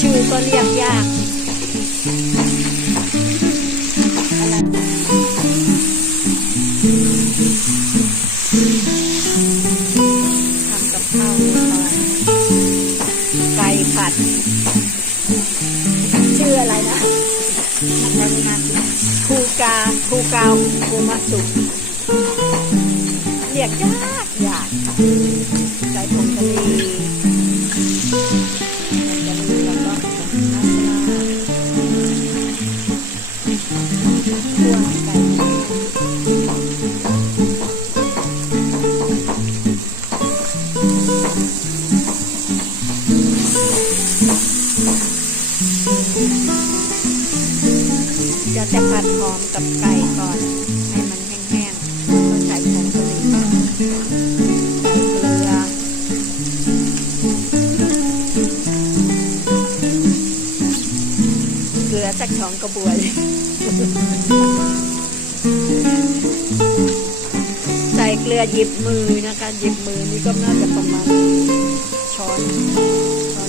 ชื่อก็เรียกยากทำกับข้าวนิดหน่อยไก่ผัดชื่ออะไรนะคูกาคูกาวคูมาสุเรียกยากยาก จะจะผัดหอมกับไก่ก่อน ให้มันแห้งๆก็ใส่ผงกะหรี่ใส่เกลือเกลือจากช้องกระบวยใส่เกลือหยิบมือนะคะ หยิบมือนี่ก็น่าจะประมาณช้อนช้อน